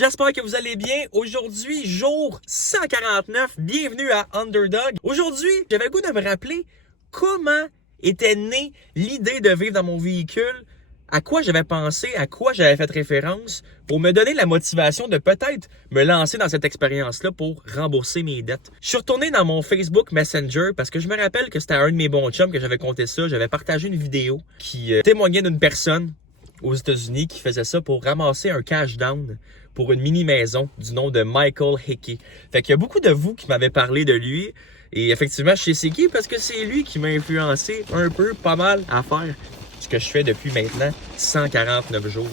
j'espère que vous allez bien. Aujourd'hui, jour 149, bienvenue à Underdog. Aujourd'hui, j'avais le goût de me rappeler comment était née l'idée de vivre dans mon véhicule, à quoi j'avais pensé, à quoi j'avais fait référence pour me donner la motivation de peut-être me lancer dans cette expérience-là pour rembourser mes dettes. Je suis retourné dans mon Facebook Messenger parce que je me rappelle que c'était à un de mes bons chums que j'avais compté ça. J'avais partagé une vidéo qui témoignait d'une personne aux États-Unis qui faisait ça pour ramasser un cash down pour une mini-maison du nom de Michael Hickey. Fait qu'il y a beaucoup de vous qui m'avaient parlé de lui. Et effectivement, je sais c'est qui parce que c'est lui qui m'a influencé un peu, pas mal, à faire ce que je fais depuis maintenant 149 jours.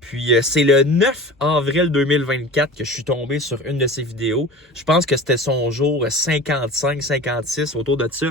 Puis c'est le 9 avril 2024 que je suis tombé sur une de ses vidéos. Je pense que c'était son jour 55, 56, autour de ça.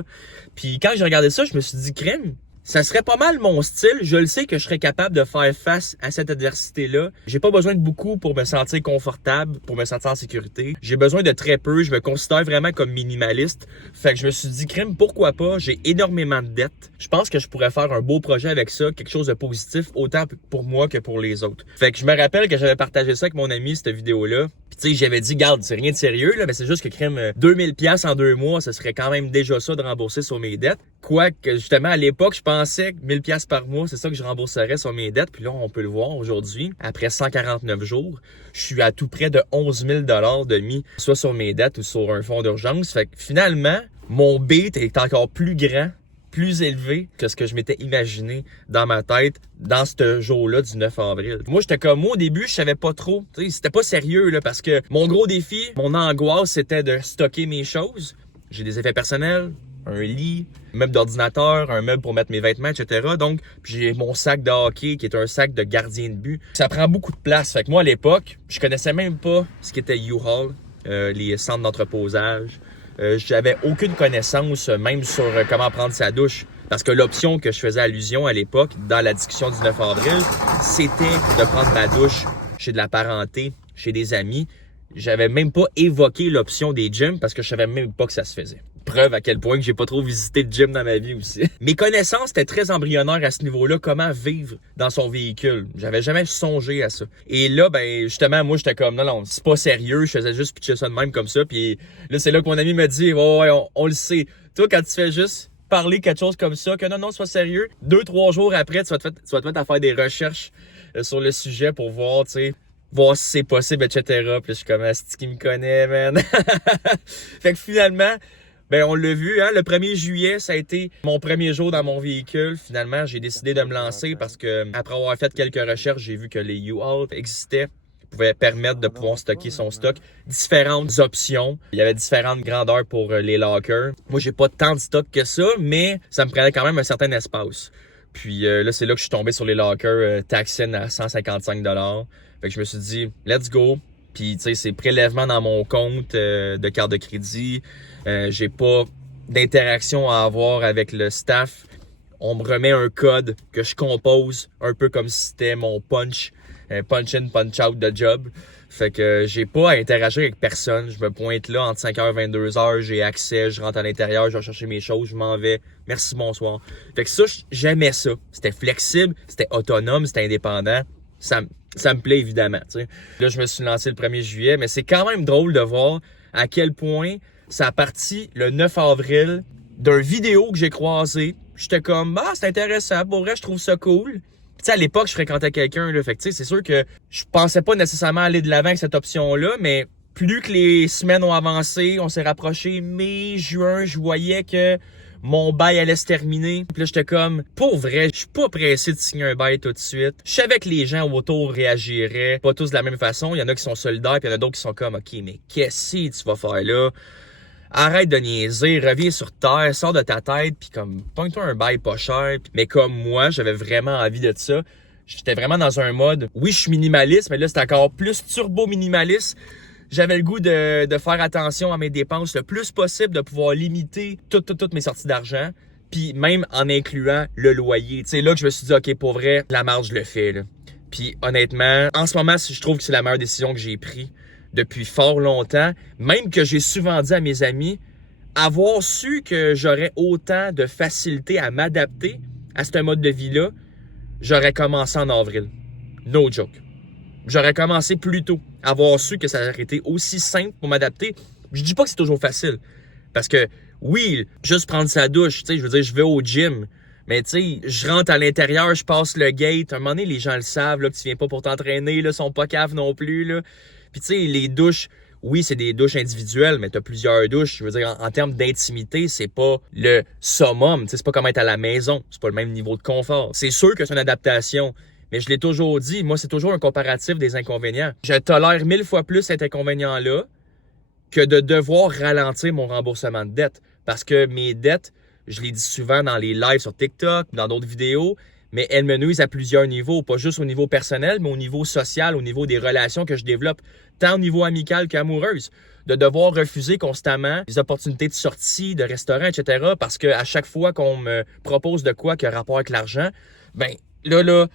Puis quand j'ai regardé ça, je me suis dit, crème, ça serait pas mal mon style. Je le sais que je serais capable de faire face à cette adversité-là. J'ai pas besoin de beaucoup pour me sentir confortable, pour me sentir en sécurité. J'ai besoin de très peu. Je me considère vraiment comme minimaliste. Fait que je me suis dit, crème, pourquoi pas? J'ai énormément de dettes. Je pense que je pourrais faire un beau projet avec ça, quelque chose de positif, autant pour moi que pour les autres. Fait que je me rappelle que j'avais partagé ça avec mon ami, cette vidéo-là. Puis tu sais, j'avais dit, garde, c'est rien de sérieux, là, mais c'est juste que crème, 2000$ en 2 mois, ça serait quand même déjà ça de rembourser sur mes dettes. Quoique, justement, à l'époque, je pensais que 1000$ par mois, c'est ça que je rembourserais sur mes dettes. Puis là, on peut le voir aujourd'hui, après 149 jours, je suis à tout près de 11 000$ de mis, soit sur mes dettes ou sur un fonds d'urgence. Fait que finalement, mon beat est encore plus grand, plus élevé que ce que je m'étais imaginé dans ma tête dans ce jour-là du 9 avril. Moi, au début, je savais pas trop. C'était pas sérieux, là, parce que mon gros défi, mon angoisse, c'était de stocker mes choses. J'ai des effets personnels, un lit, un meuble d'ordinateur, un meuble pour mettre mes vêtements, etc. Donc, j'ai mon sac de hockey qui est un sac de gardien de but. Ça prend beaucoup de place. Fait que moi, à l'époque, je connaissais même pas ce qu'était U-Haul, les centres d'entreposage. J'avais aucune connaissance même sur comment prendre sa douche. Parce que l'option que je faisais allusion à l'époque, dans la discussion du 9 avril, c'était de prendre ma douche chez de la parenté, chez des amis. J'avais même pas évoqué l'option des gyms parce que je savais même pas que ça se faisait. Preuve à quel point que j'ai pas trop visité de gym dans ma vie aussi. Mes connaissances étaient très embryonnaires à ce niveau-là, comment vivre dans son véhicule. J'avais jamais songé à ça. Et là, ben justement, moi j'étais comme non, c'est pas sérieux, je faisais juste pitcher ça de même comme ça. Puis là, c'est là que mon ami me dit ouais, on le sait. Toi, quand tu fais juste parler quelque chose comme ça, que non, c'est pas sérieux, 2-3 jours après, tu vas te mettre à faire des recherches sur le sujet pour voir, tu sais, voir si c'est possible, etc. Puis je suis comme, c'est qui me connaît, man. Fait que finalement, ben on l'a vu, hein, le 1er juillet, ça a été mon premier jour dans mon véhicule. Finalement, j'ai décidé de me lancer parce que après avoir fait quelques recherches, j'ai vu que les U-Haul existaient, pouvaient permettre de pouvoir stocker son stock. Différentes options. Il y avait différentes grandeurs pour les lockers. Moi, j'ai pas tant de stock que ça, mais ça me prenait quand même un certain espace. Puis là, c'est là que je suis tombé sur les lockers Taxin à 155$. Fait que je me suis dit, let's go. Puis, tu sais, c'est prélèvement dans mon compte de carte de crédit. J'ai pas d'interaction à avoir avec le staff. On me remet un code que je compose un peu comme si c'était mon punch in, punch out de job. Fait que j'ai pas à interagir avec personne. Je me pointe là entre 5h et 22h. J'ai accès, je rentre à l'intérieur, je vais chercher mes choses, je m'en vais. Merci, bonsoir. Fait que ça, j'aimais ça. C'était flexible, c'était autonome, c'était indépendant. Ça me plaît évidemment, tu sais. Là, je me suis lancé le 1er juillet, mais c'est quand même drôle de voir à quel point ça a parti le 9 avril d'un vidéo que j'ai croisé. J'étais comme, c'est intéressant, pour vrai, je trouve ça cool. Tu sais, à l'époque, je fréquentais quelqu'un, là, fait que tu sais, c'est sûr que je pensais pas nécessairement aller de l'avant avec cette option-là, mais plus que les semaines ont avancé, on s'est rapproché mai, juin, je voyais que mon bail allait se terminer. Puis là, j'étais comme, pour vrai, je suis pas pressé de signer un bail tout de suite. Je savais que les gens autour réagiraient pas tous de la même façon. Il y en a qui sont solidaires, puis il y en a d'autres qui sont comme, OK, mais qu'est-ce que tu vas faire là? Arrête de niaiser, reviens sur terre, sors de ta tête, puis comme, pogne-toi un bail pas cher. Mais comme moi, j'avais vraiment envie de ça. J'étais vraiment dans un mode, oui, je suis minimaliste, mais là, c'est encore plus turbo-minimaliste. J'avais le goût de faire attention à mes dépenses le plus possible, de pouvoir limiter toutes mes sorties d'argent, puis même en incluant le loyer. Tu sais, là que je me suis dit, OK, pour vrai, la marge, je le fais, là. Puis honnêtement, en ce moment, je trouve que c'est la meilleure décision que j'ai prise depuis fort longtemps. Même que j'ai souvent dit à mes amis, avoir su que j'aurais autant de facilité à m'adapter à ce mode de vie-là, j'aurais commencé en avril. No joke. J'aurais commencé plus tôt avoir su que ça aurait été aussi simple pour m'adapter. Je dis pas que c'est toujours facile. Parce que, oui, juste prendre sa douche, tu sais, je veux dire, je vais au gym. Mais tu sais, je rentre à l'intérieur, je passe le gate. À un moment donné, les gens le savent, là, que tu viens pas pour t'entraîner, là, sont pas caves non plus, là. Puis tu sais, les douches, oui, c'est des douches individuelles, mais t'as plusieurs douches. Je veux dire, en termes d'intimité, c'est pas le summum. Tu sais, c'est pas comme être à la maison. C'est pas le même niveau de confort. C'est sûr que c'est une adaptation. Mais je l'ai toujours dit, moi, c'est toujours un comparatif des inconvénients. Je tolère 1000 fois plus cet inconvénient-là que de devoir ralentir mon remboursement de dette. Parce que mes dettes, je les dis souvent dans les lives sur TikTok, dans d'autres vidéos, mais elles me nuisent à plusieurs niveaux, pas juste au niveau personnel, mais au niveau social, au niveau des relations que je développe, tant au niveau amical qu'amoureuse. De devoir refuser constamment des opportunités de sortie, de restaurant, etc. Parce qu'à chaque fois qu'on me propose de quoi qui a rapport avec l'argent, ben là,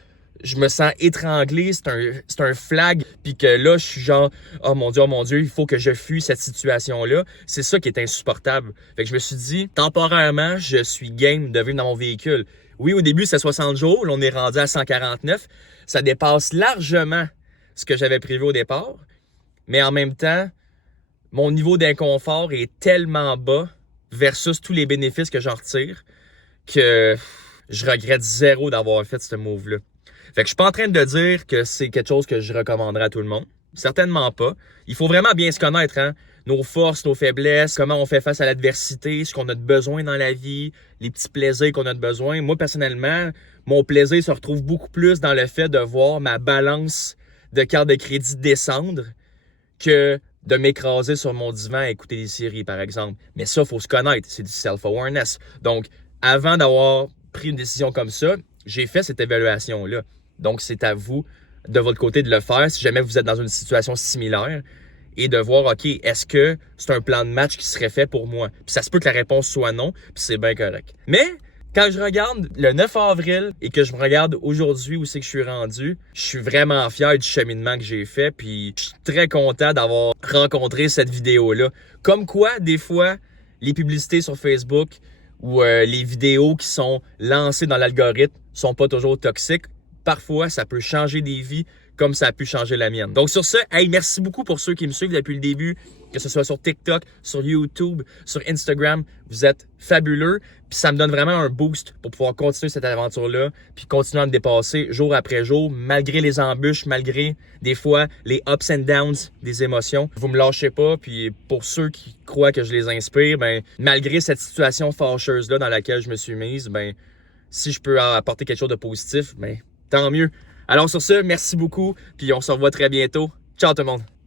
je me sens étranglé, c'est un flag, puis que là, je suis genre, oh mon Dieu, il faut que je fuis cette situation-là. C'est ça qui est insupportable. Fait que je me suis dit, temporairement, je suis game de vivre dans mon véhicule. Oui, au début, c'est 60 jours, là, on est rendu à 149. Ça dépasse largement ce que j'avais prévu au départ, mais en même temps, mon niveau d'inconfort est tellement bas versus tous les bénéfices que j'en retire que je regrette zéro d'avoir fait ce move-là. Fait que je suis pas en train de dire que c'est quelque chose que je recommanderais à tout le monde. Certainement pas. Il faut vraiment bien se connaître, hein. Nos forces, nos faiblesses, comment on fait face à l'adversité, ce qu'on a de besoin dans la vie, les petits plaisirs qu'on a de besoin. Moi, personnellement, mon plaisir se retrouve beaucoup plus dans le fait de voir ma balance de carte de crédit descendre que de m'écraser sur mon divan à écouter des séries, par exemple. Mais ça, il faut se connaître. C'est du self-awareness. Donc, avant d'avoir pris une décision comme ça, j'ai fait cette évaluation-là. Donc, c'est à vous, de votre côté, de le faire si jamais vous êtes dans une situation similaire et de voir, OK, est-ce que c'est un plan de match qui serait fait pour moi? Puis ça se peut que la réponse soit non, puis c'est bien correct. Mais quand je regarde le 9 avril et que je me regarde aujourd'hui où c'est que je suis rendu, je suis vraiment fier du cheminement que j'ai fait, puis je suis très content d'avoir rencontré cette vidéo-là. Comme quoi, des fois, les publicités sur Facebook ou les vidéos qui sont lancées dans l'algorithme sont pas toujours toxiques. Parfois, ça peut changer des vies comme ça a pu changer la mienne. Donc sur ce, hey, merci beaucoup pour ceux qui me suivent depuis le début, que ce soit sur TikTok, sur YouTube, sur Instagram. Vous êtes fabuleux. Puis ça me donne vraiment un boost pour pouvoir continuer cette aventure-là, puis continuer à me dépasser jour après jour, malgré les embûches, malgré des fois les ups and downs des émotions. Vous me lâchez pas, puis pour ceux qui croient que je les inspire, ben malgré cette situation fâcheuse-là dans laquelle je me suis mise, ben si je peux apporter quelque chose de positif, ben tant mieux. Alors sur ce, merci beaucoup, puis on se revoit très bientôt. Ciao tout le monde!